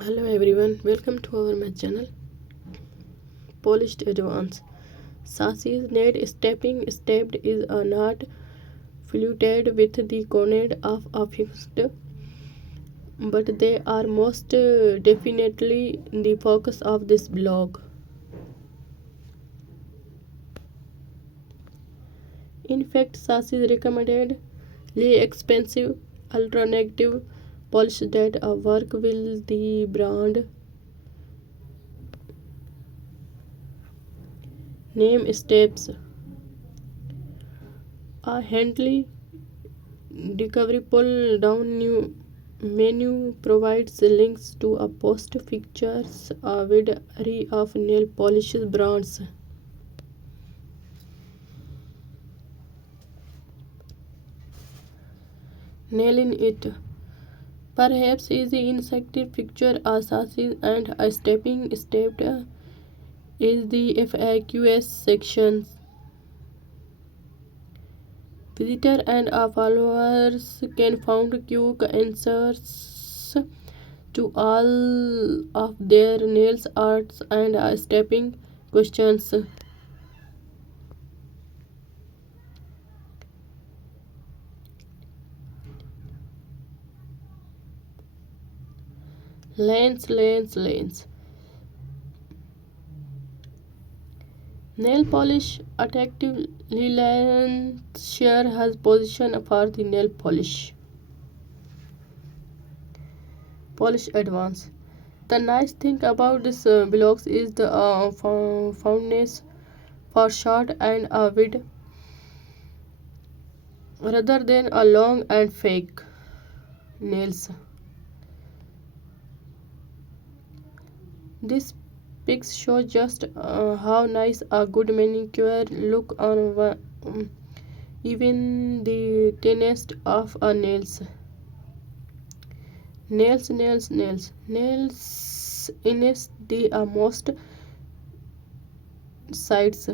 Hello everyone, welcome to my channel Polished Advance. Sassy's net stepping stepped is a knot fluted with the coned of affixed, but they are most definitely the focus of this blog. In fact, Sassy's recommended expensive alternative polish that work with the brand name steps. A handily discovery pull down new menu provides links to a post features a wide array of nail polish brands. Nailing it. Perhaps easy insective picture assassin and a stepping step is the FAQs section. Visitor and our followers can find quick answers to all of their nails arts and stepping questions. Lanes. Nail polish attractive lens share has position for the nail polish advance. The nice thing about this blocks is the foundness for short and a wide rather than a long and fake nails. This pics show just how nice a good manicure look on even the tiniest of a nails in the most sites.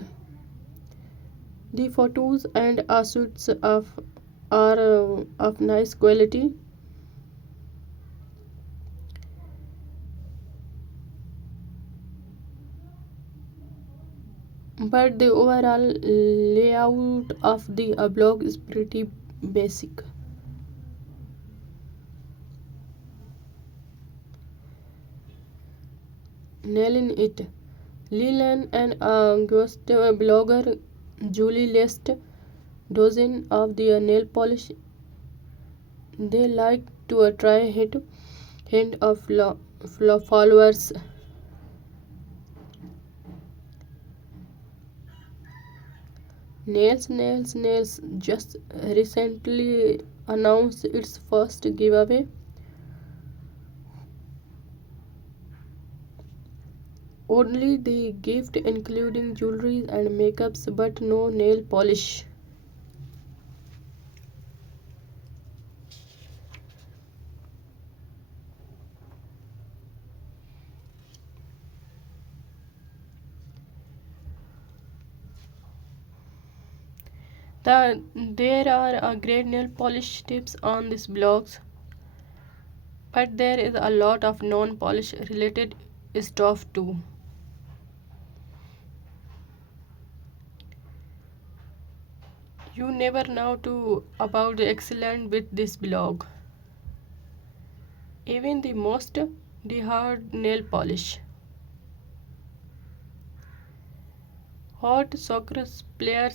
The photos and suits are of nice quality, but the overall layout of the blog is pretty basic. Nailing it. Leland and ghost blogger Julie list dozen of the nail polish they like to try hit hand of followers. Nails just recently announced its first giveaway. Only the gift including jewelry and makeups but no nail polish. There are great nail polish tips on these blogs, but there is a lot of non-polish related stuff too. You never know to about the excellent with this blog. Even the most the hard nail polish. Hot soccer players